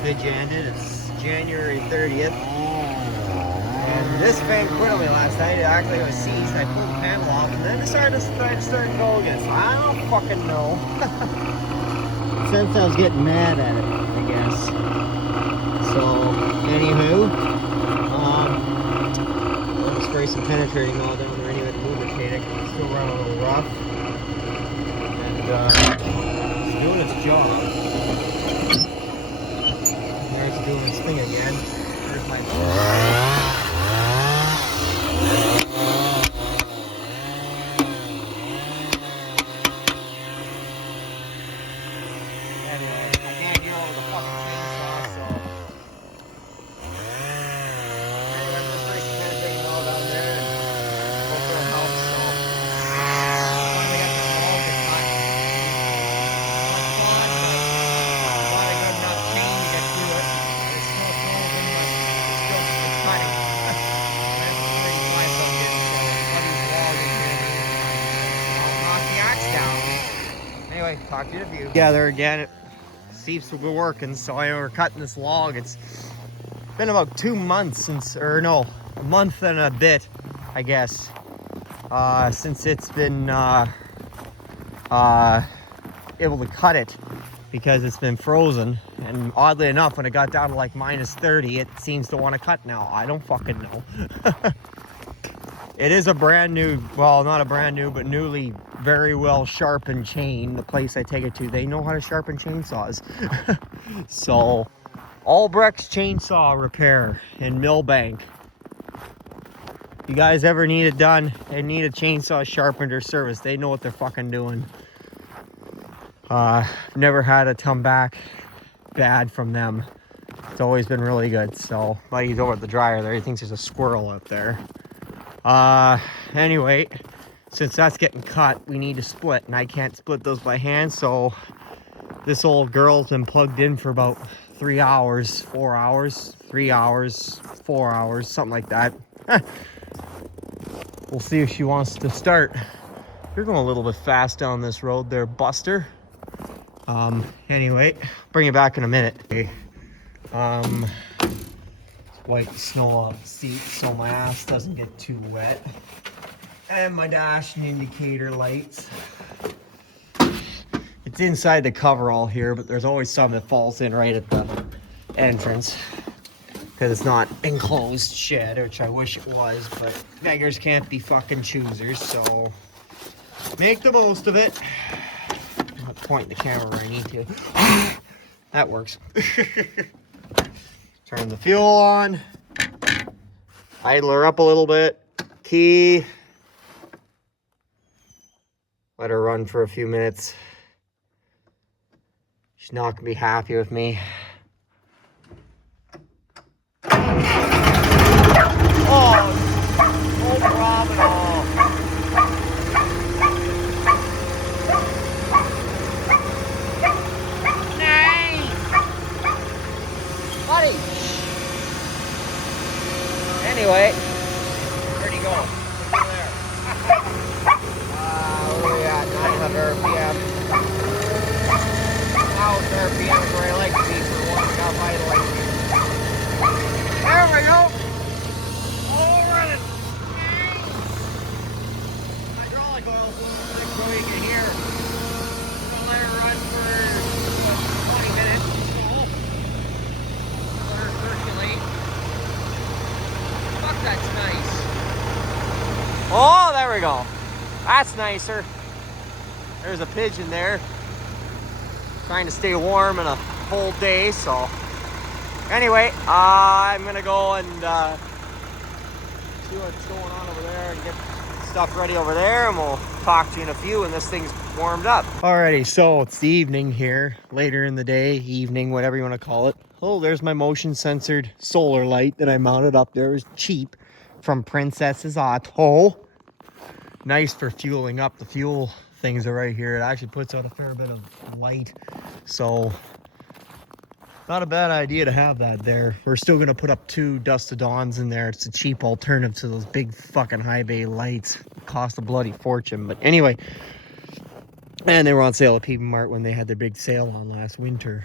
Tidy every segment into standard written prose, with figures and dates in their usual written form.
video ended. It's January 30th. And this fan quit on me last night. It acted like it was seized. I pulled the panel off and then it started to go again. So I don't fucking know. Since I was getting mad at it, I guess. So, anywho, I'll spray some penetrating all down there anyway to lubricate it because it's still running a little rough. And it's doing its job. There it's doing its thing again. There's my talk to you in a few. Yeah, there again, it seems to be working. So we're cutting this log. It's been about 2 months since, or no, a month and a bit, I guess, since it's been able to cut it because it's been frozen. And oddly enough, when it got down to like minus 30, it seems to want to cut now. I don't fucking know. It is a brand new, well, not a brand new, but newly very well sharpened chain. The place I take it to, they know how to sharpen chainsaws. So, Albrecht's Chainsaw Repair in Millbank. You guys ever need it done and need a chainsaw sharpened or serviced, they know what they're fucking doing. Never had it come back bad from them. It's always been really good. So, buddy's over at the dryer there. He thinks there's a squirrel up there. Anyway, since that's getting cut, we need to split, and I can't split those by hand, so this old girl's been plugged in for about 3 hours, 4 hours, 3 hours, 4 hours, something like that. We'll see if she wants to start. You're going a little bit fast down this road there, Buster. Anyway, bring you back in a minute. Okay. Wipe the snow off the seat so my ass doesn't get too wet. And my dash and indicator lights. It's inside the coverall here, but there's always some that falls in right at the entrance because it's not enclosed shed, which I wish it was, but beggars can't be fucking choosers, so make the most of it. I'll point the camera where I need to. That works. Turn the fuel on, idle her up a little bit, key, let her run for a few minutes. She's not gonna be happy with me. Oh, no problem at all. Nice, buddy. Anyway, where'd he go? Over there. Where are we at? 900 RPM. 1000 RPM is where I like to be for warming up idling. There we go. All running. Hydraulic oil flowing so you can hear. I'll let her run for 20 minutes. Let her circulate. That's nice. Oh, there we go. That's nicer. There's a pigeon there. Trying to stay warm in a cold day, so. Anyway, I'm gonna go and see what's going on over there and get stuff ready over there, and we'll talk to you in a few when this thing's warmed up. Alrighty, so it's the evening here, later in the day, evening, whatever you want to call it. Oh, there's my motion censored solar light that I mounted up there. It was cheap from Princess's Auto. Nice for fueling up. The fuel things are right here. It actually puts out a fair bit of light. So, not a bad idea to have that there. We're still going to put up 2 Dust to Dawns in there. It's a cheap alternative to those big fucking high bay lights. It cost a bloody fortune. But anyway, and they were on sale at Peavey Mart when they had their big sale on last winter.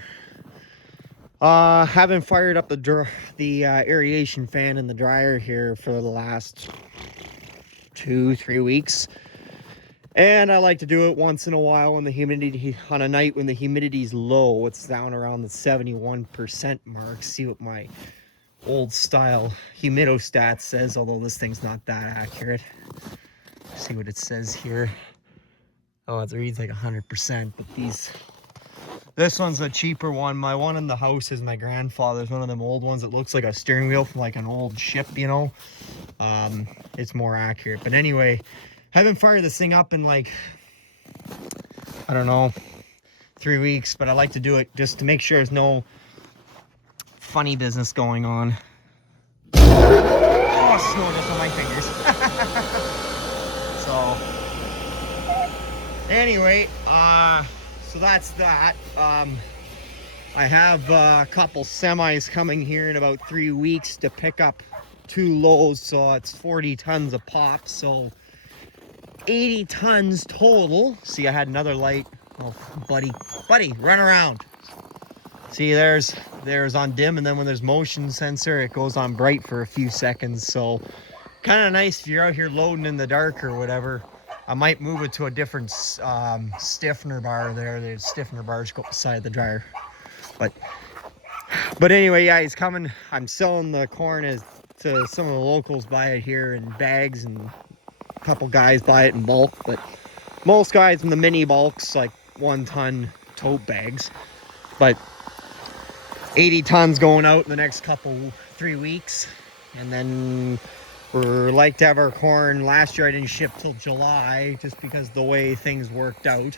Haven't fired up the aeration fan in the dryer here for the last 2-3 weeks. And I like to do it once in a while when the humidity, on a night when the humidity's low, it's down around the 71% mark. See what my old style humidostat says, although this thing's not that accurate. See what it says here. Oh, it reads like 100%, but this one's a cheaper one. My one in the house is my grandfather's, one of them old ones that looks like a steering wheel from like an old ship, you know. It's more accurate. But anyway, haven't fired this thing up in like, I don't know, 3 weeks, but I like to do it just to make sure there's no funny business going on. Oh, snow just on my fingers. So anyway, so that's that. I have a couple semis coming here in about 3 weeks to pick up 2 loads, so it's 40 tons a pop, so 80 tons total. See, I had another light. Oh, buddy, run around. See, there's on dim, and then when there's motion sensor, it goes on bright for a few seconds. So kind of nice if you're out here loading in the dark or whatever. I might move it to a different stiffener bar there. The stiffener bars go beside the dryer. But anyway, yeah, he's coming. I'm selling the corn to some of the locals, buy it here in bags, and a couple guys buy it in bulk. But most guys in the mini bulks, like 1 ton tote bags. But 80 tons going out in the next 3 weeks, and then we're like to have our corn. Last year I didn't ship till July just because the way things worked out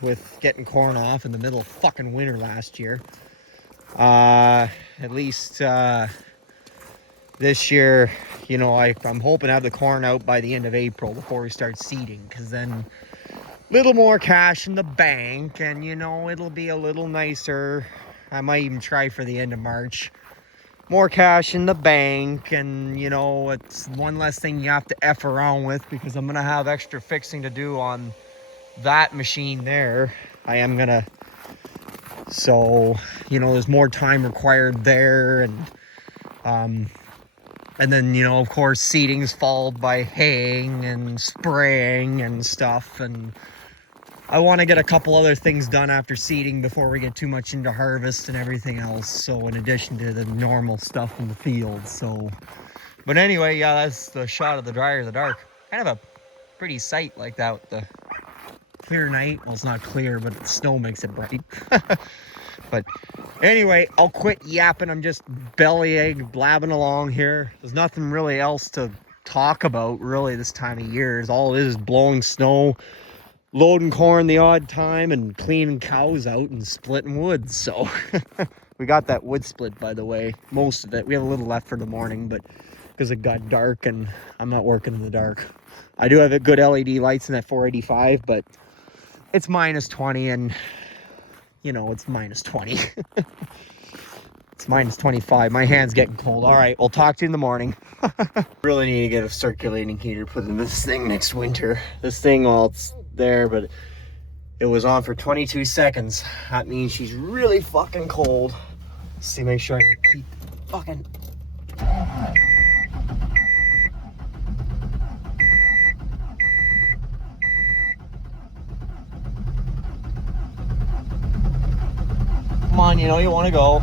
with getting corn off in the middle of fucking winter last year. At least this year, you know, I'm hoping to have the corn out by the end of April before we start seeding, because then little more cash in the bank, and you know, it'll be a little nicer. I might even try for the end of March. More cash in the bank, and you know, it's one less thing you have to F around with, because I'm gonna have extra fixing to do on that machine there. I am gonna, so you know, there's more time required there, and then, you know, of course, seeding's followed by haying and spraying and stuff, and I want to get a couple other things done after seeding before we get too much into harvest and everything else. So in addition to the normal stuff in the field. So, but anyway, yeah, that's the shot of the dryer in the dark. Kind of a pretty sight like that with the clear night. Well, it's not clear, but the snow makes it bright. But anyway, I'll quit yapping. I'm just belly-egg blabbing along here. There's nothing really else to talk about really this time of year. All it is blowing snow, loading corn the odd time, and cleaning cows out and splitting wood. So we got that wood split, by the way, most of it. We have a little left for the morning, but because it got dark and I'm not working in the dark. I do have a good LED lights in that 485, but it's minus 20, and you know, it's minus 20. It's minus 25. My hand's getting cold. All right, we'll talk to you in the morning. Really need to get a circulating heater put in this thing next winter. This thing, well, it's there, but it was on for 22 seconds. That means she's really fucking cold. Let's see, make sure I can keep fucking... Come on, you know you want to go.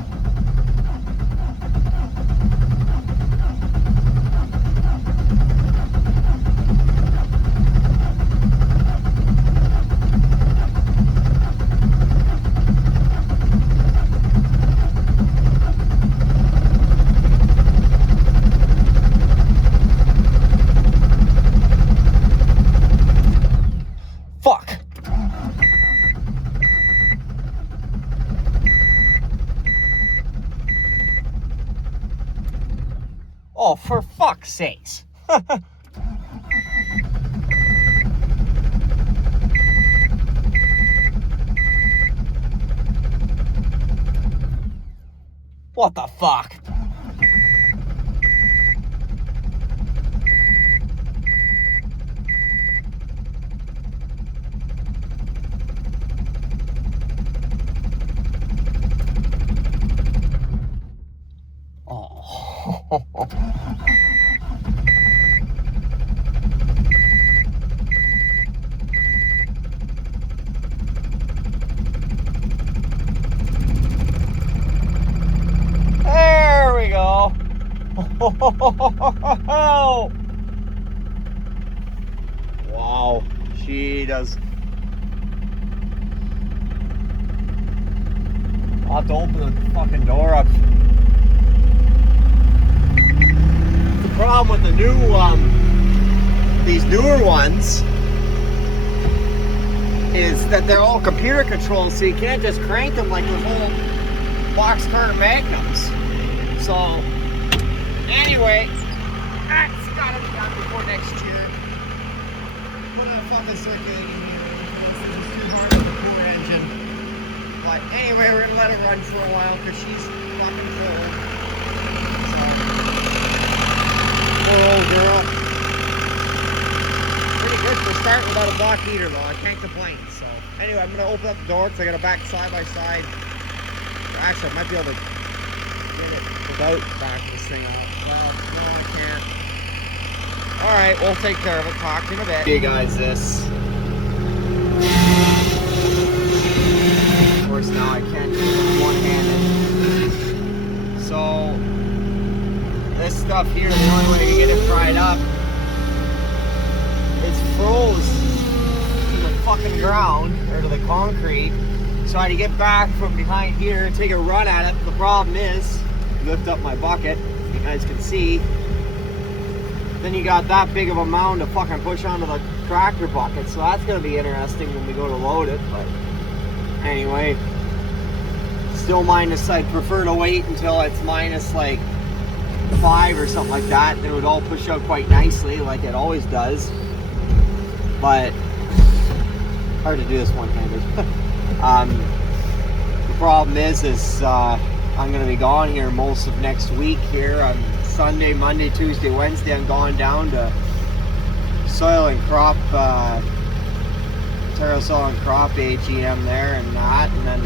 Fuck. Oh, for fuck's sakes. What the fuck? There we go. Wow, she does. I'll have to open the fucking door up. The problem with the new, these newer ones is that they're all computer controlled, so you can't just crank them like those old boxcar Magnums. So, anyway, that's gotta be done before next year. Put a fucking circuit in here. It's too hard with the poor engine. But anyway, we're gonna let it run for a while because she's fucking cold. So, poor old girl. Pretty good for starting without a block heater though. I can't complain. So, anyway, I'm gonna open up the door because I gotta back side by side. Actually, I might be able to get it without backing this thing out. Well, no, I can't. Alright, we'll take care of it. Talk to you in a bit. Hey guys, this. Of course, now I can't do it one-handed. So, this stuff here, the only way to get it fried up, it's froze to the fucking ground, or to the concrete. So I had to get back from behind here and take a run at it. The problem is, lift up my bucket, you guys can see, then you got that big of a mound to fucking push onto the tractor bucket. So that's gonna be interesting when we go to load it. But anyway, still minus, I'd prefer to wait until it's minus like 5 or something like that. Then it would all push out quite nicely like it always does. But hard to do this one-handed. The problem is I'm going to be gone here most of next week here on Sunday, Monday, Tuesday, Wednesday. I'm going down to soil and crop, Ontario Soil and Crop AGM there and that, and then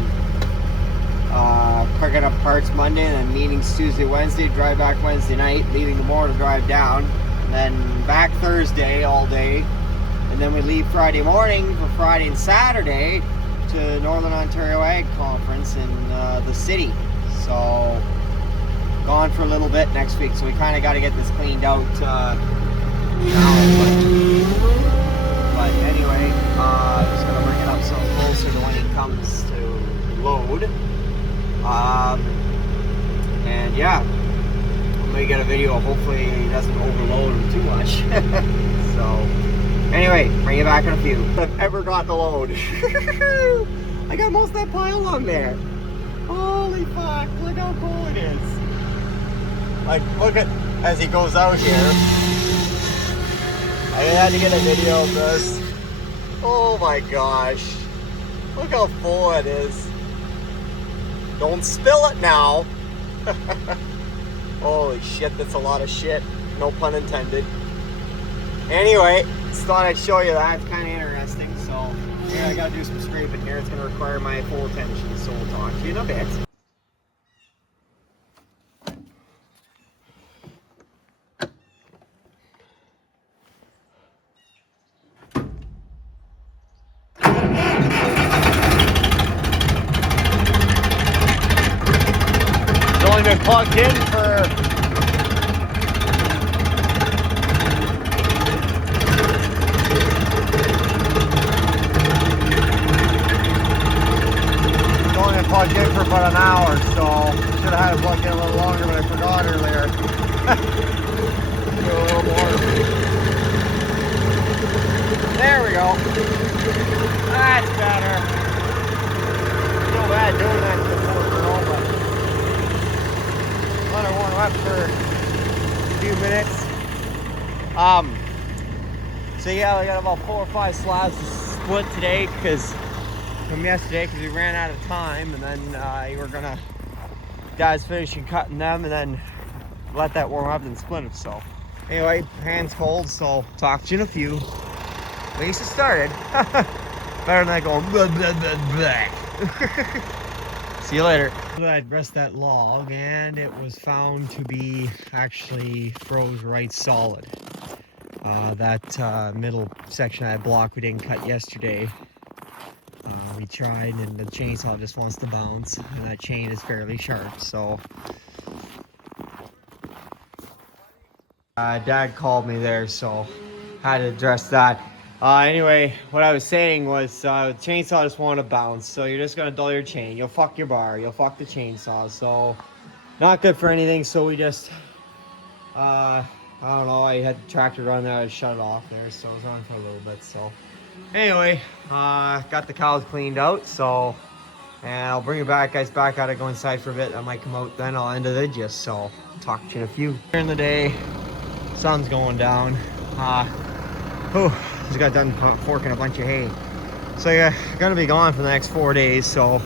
picking up parts Monday, and then meetings Tuesday, Wednesday, drive back Wednesday night, leaving tomorrow to drive down, and then back Thursday all day, and then we leave Friday morning for Friday and Saturday to Northern Ontario Ag Conference in the city. So gone for a little bit next week, so we kind of got to get this cleaned out now. But anyway, just gonna bring it up so closer to when he comes to load. And yeah, I'm gonna get a video. Hopefully he doesn't overload him too much. So anyway, bring it back in a few. I've ever got the load. I got most of that pile on there. Holy fuck, look how cool it is. Like, look at, as he goes out here. I had to get a video of this. Oh my gosh. Look how full it is. Don't spill it now. Holy shit, that's a lot of shit. No pun intended. Anyway, just thought I'd show you that. It's kind of interesting. So, yeah, I gotta do some scraping here. It's gonna require my full attention. So we'll talk to you in a bit. It's only been plugged in for about an hour, so should have had it plugged in a little longer, but I forgot earlier. Do a little more. There we go. That's better. Feel bad doing that to the poor girl, but let her warm up for a few minutes. So yeah, we got about 4 or 5 slabs to split today from yesterday because we ran out of time, and then you were gonna guys finishing cutting them and then let that warm up and split them. So anyway, hands cold, so talk to you in a few. At least it started. Better than that going blah, blah, blah, blah. See you later. I dressed that log and it was found to be actually froze right solid. That middle section of that block we didn't cut yesterday. We tried and the chainsaw just wants to bounce, and that chain is fairly sharp, so Dad called me there, so had to address that. Anyway, what I was saying was the chainsaw just wanted to bounce, so you're just gonna dull your chain. You'll fuck your bar, you'll fuck the chainsaw, so not good for anything. So we just I don't know, I had the tractor run there, I shut it off there, so it was on for a little bit. So anyway, got the cows cleaned out, so, and I'll bring you back, guys, back. Gotta go inside for a bit. I might come out, then I'll end the gist, so talk to you in a few. During the day, sun's going down. Just got done forking a bunch of hay. So yeah, gonna be gone for the next 4 days, so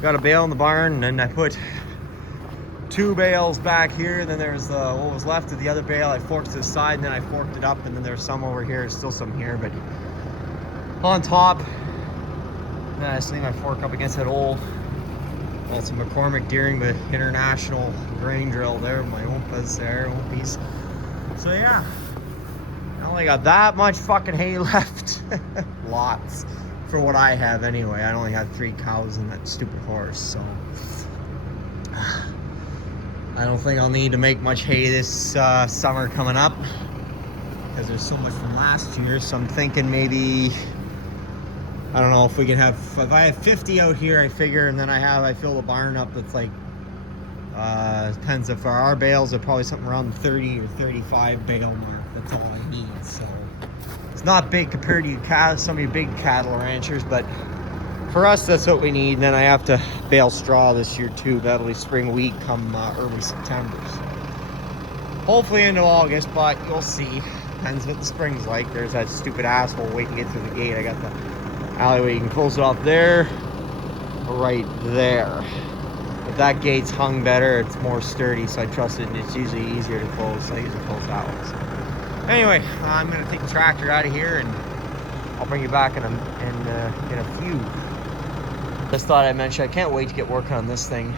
got a bale in the barn, and I put 2 bales back here. Then there's what was left of the other bale. I forked to the side, and then I forked it up, and then there's some over here. There's still some here, but on top. Then I just leave my fork up against that old, that's a McCormick Deering, the International grain drill there. My Oompas there, Oopies. So yeah, I only got that much fucking hay left. Lots for what I have anyway. I only have 3 cows and that stupid horse, so I don't think I'll need to make much hay this summer coming up, because there's so much from last year. So I'm thinking maybe, I don't know if we could have, if I have 50 out here, I figure, and then I fill the barn up that's like, depends if our bales are probably something around the 30 or 35 bale mark. That's all I need. So it's not big compared to some of you big cattle ranchers, but for us, that's what we need. And then I have to bale straw this year too. That'll be spring wheat come early September. So hopefully into August, but you'll see. Depends what the spring's like. There's that stupid asshole waiting to get through the gate. I got the alleyway, you can close it off there, right there. If that gate's hung better, it's more sturdy, so I trust it, and it's usually easier to close, so I usually close that one. So anyway, I'm gonna take the tractor out of here, and I'll bring you back in a few. Just thought I'd mention, I can't wait to get working on this thing.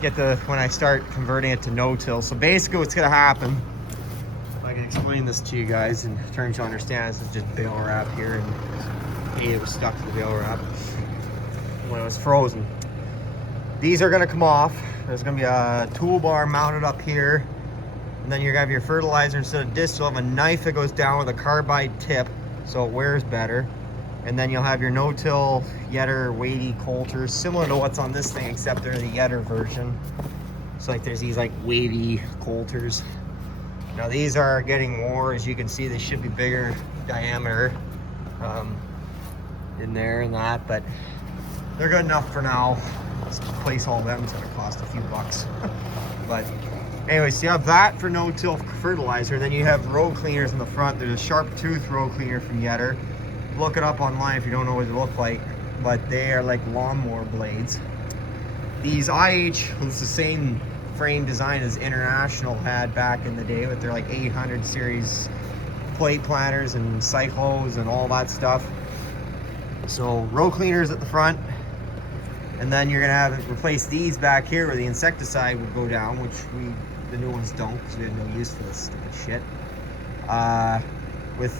When I start converting it to no-till. So basically what's gonna happen, if I can explain this to you guys in terms you understand, this is just bale wrap here, and it was stuck to the bale wrap when it was frozen. These are gonna come off. There's gonna be a toolbar mounted up here, and then you're gonna have your fertilizer. Instead of disc, you'll have a knife that goes down with a carbide tip, so it wears better. And then you'll have your no-till Yetter weighty coulters, similar to what's on this thing, except they're the Yetter version. So like there's these like weighty coulters. Now these are getting more, as you can see. They should be bigger diameter in there and that, but they're good enough for now. Let's place all of them. It's gonna cost a few bucks. But anyways, you have that for no-till fertilizer. Then you have row cleaners in the front. There's a sharp tooth row cleaner from Yetter. Look it up online if you don't know what they look like, but they are like lawnmower blades. These IH was the same frame design as International had back in the day, with their like 800 series plate planters and cyclos and all that stuff. So row cleaners at the front, and then you're gonna have it replace these back here where the insecticide would go down, which the new ones don't, because we have no use for this stupid shit.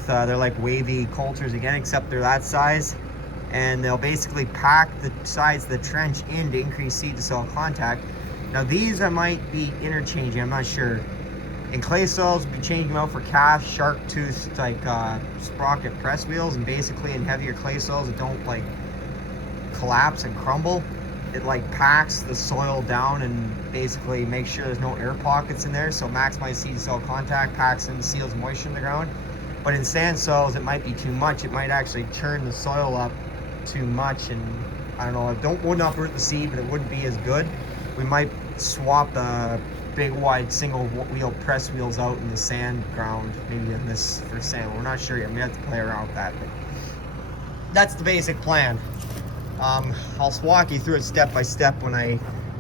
They're like wavy coulters again, except they're that size, and they'll basically pack the sides of the trench in to increase seed to soil contact. Now these I might be interchanging, I'm not sure. In clay soils, be changing them out for cast, shark tooth, like sprocket press wheels, and basically in heavier clay soils that don't like collapse and crumble, it like packs the soil down and basically makes sure there's no air pockets in there, so maximize seed to soil contact, packs and seals moisture in the ground. But in sand soils, it might be too much. It might actually turn the soil up too much, and I don't know, it wouldn't uproot the seed, but it wouldn't be as good. We might swap the big wide single wheel press wheels out in the sand ground, maybe in this for sand. We're not sure yet. We have to play around with that, but that's the basic plan. I'll walk you through it step by step when I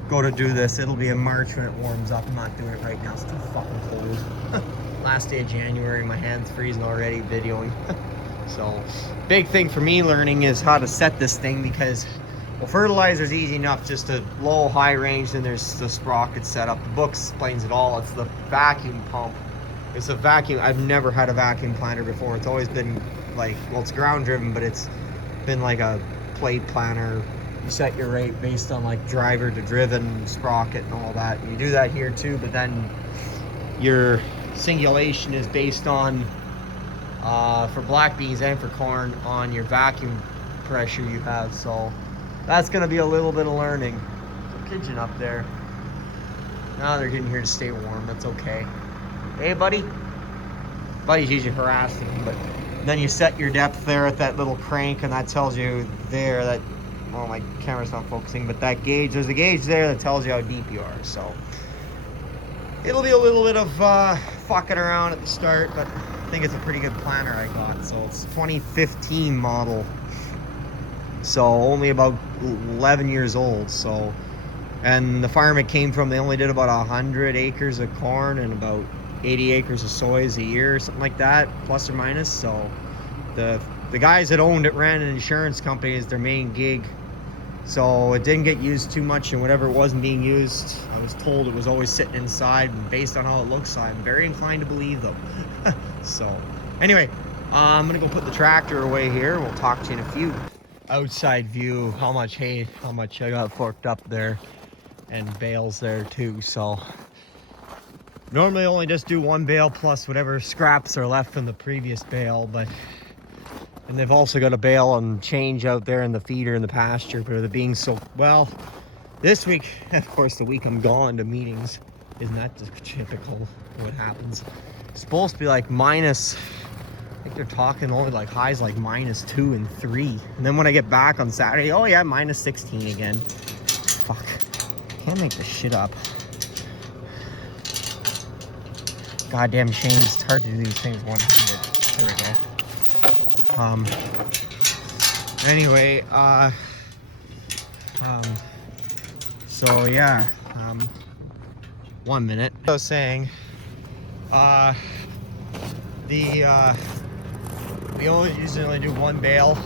go to do this. It'll be in March when it warms up. I'm not doing it right now, it's too fucking cold. Last day of January, my hand's freezing already videoing. So big thing for me learning is how to set this thing, because Well, fertilizer is easy enough, just a low, high range, then there's the sprocket setup. The book explains it all. It's the vacuum pump. It's a vacuum. I've never had a vacuum planter before. It's always been like, well, it's ground driven, but it's been like a plate planter. You set your rate based on like driver to driven, sprocket and all that. And you do that here too, but then your singulation is based on, for black beans and for corn, on your vacuum pressure you have. So that's gonna be a little bit of learning. There's a pigeon up there. Now they're getting here to stay warm, that's okay. Hey buddy. Buddy's usually harassing them, but then you set your depth there at that little crank, and that tells you there that, well, my camera's not focusing, but that gauge, there's a gauge there that tells you how deep you are. So it'll be a little bit of fucking around at the start, but I think it's a pretty good planter I got. So it's 2015 model, so only about 11 years old. So, and the farm it came from, they only did about 100 acres of corn and about 80 acres of soys a year, something like that, plus or minus. So the guys that owned it ran an insurance company as their main gig. So it didn't get used too much, and whatever it wasn't being used, I was told it was always sitting inside, and based on how it looks, I'm very inclined to believe them. So anyway, I'm gonna go put the tractor away here. We'll talk to you in a few. Outside view, how much hay, how much I got forked up there, and bales there too. So normally I only just do one bale plus whatever scraps are left from the previous bale, but and they've also got a bale and change out there in the feeder in the pasture. But they're being so well this week, of course, the week I'm gone to meetings, isn't that just typical what happens? It's supposed to be like minus, I think they're talking only like highs like -2 and 3, and then when I get back on Saturday, oh yeah, -16 again. Fuck, can't make this shit up. Goddamn shame, it's hard to do these things one-handed. There we go. Anyway, so yeah, 1 minute. I was saying, we usually do one bale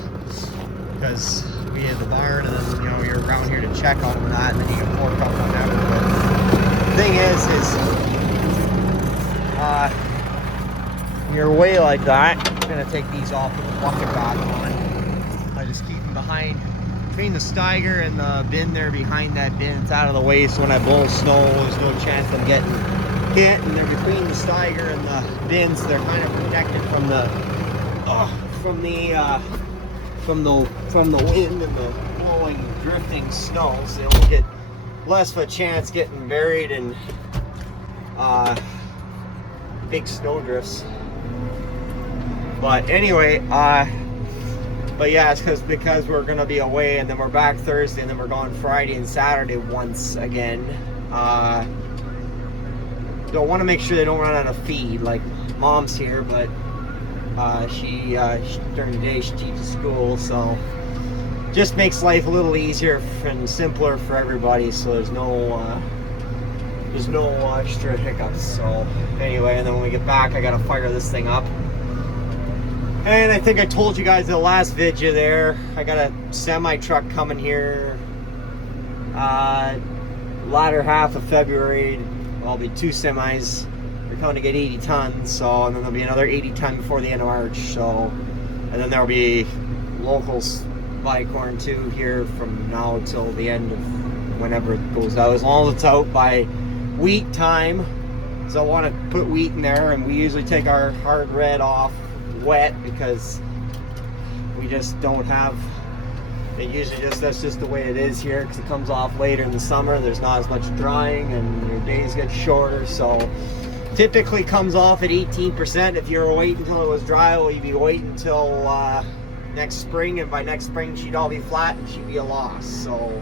because we had the barn, and then, you know, you're around here to check on them and that, and then you can fork up whatever. But the thing is you're way like that. I'm gonna take these off with the bucket back on. I just keep them behind, between the Steiger and the bin there behind that bin. It's out of the way, so when I blow snow, there's no chance of getting hit. And they're between the Steiger and the bins. They're kind of protected from the wind and the blowing, drifting snow, so they will get less of a chance getting buried in big snow drifts. But anyway, but yeah, it's because we're gonna be away, and then we're back Thursday, and then we're gone Friday and Saturday once again. Don't want to make sure they don't run out of feed. Like, Mom's here, but she during the day she teaches school, so just makes life a little easier and simpler for everybody. So there's no extra hiccups. So anyway, and then when we get back, I gotta fire this thing up. And I think I told you guys in the last video there, I got a semi truck coming here latter half of February. I'll be 2 semis. They're coming to get 80 tons, so, and then there'll be another 80 ton before the end of March. So, and then there'll be locals buy corn too here from now till the end of whenever it goes out, as long as it's out by wheat time. So I want to put wheat in there, and we usually take our hard red off wet because we just don't have it. Usually that's just the way it is here, because it comes off later in the summer. There's not as much drying and your days get shorter, so typically comes off at 18%. If you were waiting until it was dry, well, you'd be waiting until next spring, and by next spring she'd all be flat and she'd be a loss. So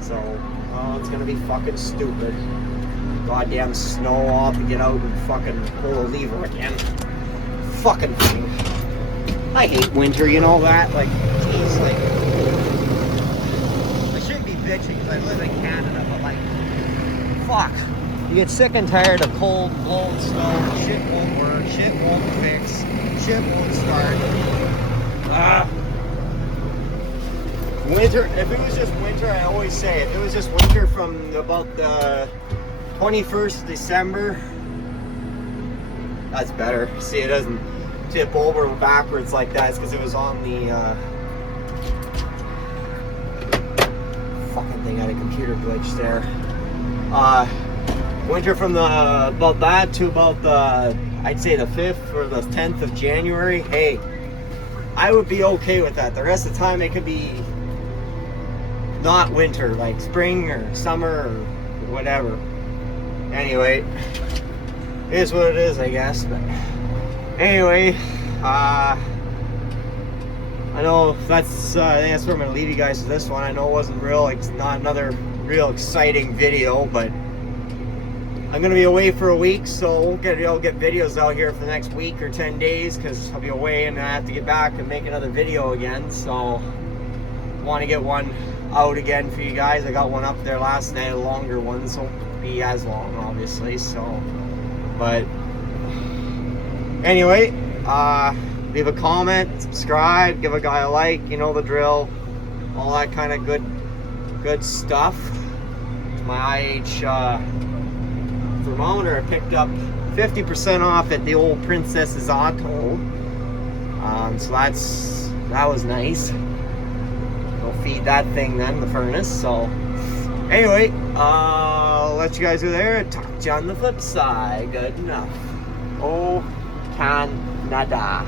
it's gonna be fucking stupid. Goddamn snow off and get out and fucking pull a lever again. Fucking thing. I hate winter, you know that? Like, geez, like, I shouldn't be bitching because I live in Canada, but like, fuck. You get sick and tired of cold, blowing snow, shit won't work, shit won't fix, shit won't start. Winter, if it was just winter, I always say if it was just winter from about the 21st of December, that's better. See, it doesn't tip over and backwards like that. It's because it was on the fucking thing. I had a computer glitch there. Winter from the about that to about the, I'd say the 5th or the 10th of January. Hey, I would be okay with that. The rest of the time it could be not winter, like spring or summer or whatever. Anyway, it is what it is, I guess. But anyway, I know that's I think that's where I'm gonna leave you guys with this one. I know it wasn't real, it's not another real exciting video, but I'm gonna be away for a week, so I'll get videos out here for the next week or 10 days because I'll be away and I have to get back and make another video again. So I want to get one out again for you guys. I got one up there last night, a longer one, so it won't be as long obviously. So, but anyway, leave a comment, subscribe, give a guy a like, you know the drill, all that kind of good stuff. My IH thermometer I picked up 50% off at the old Princess's Auto, so that was nice. I'll feed that thing then, the furnace. So anyway, I'll let you guys go there. Talk to you on the flip side. Good enough. Oh, Canada.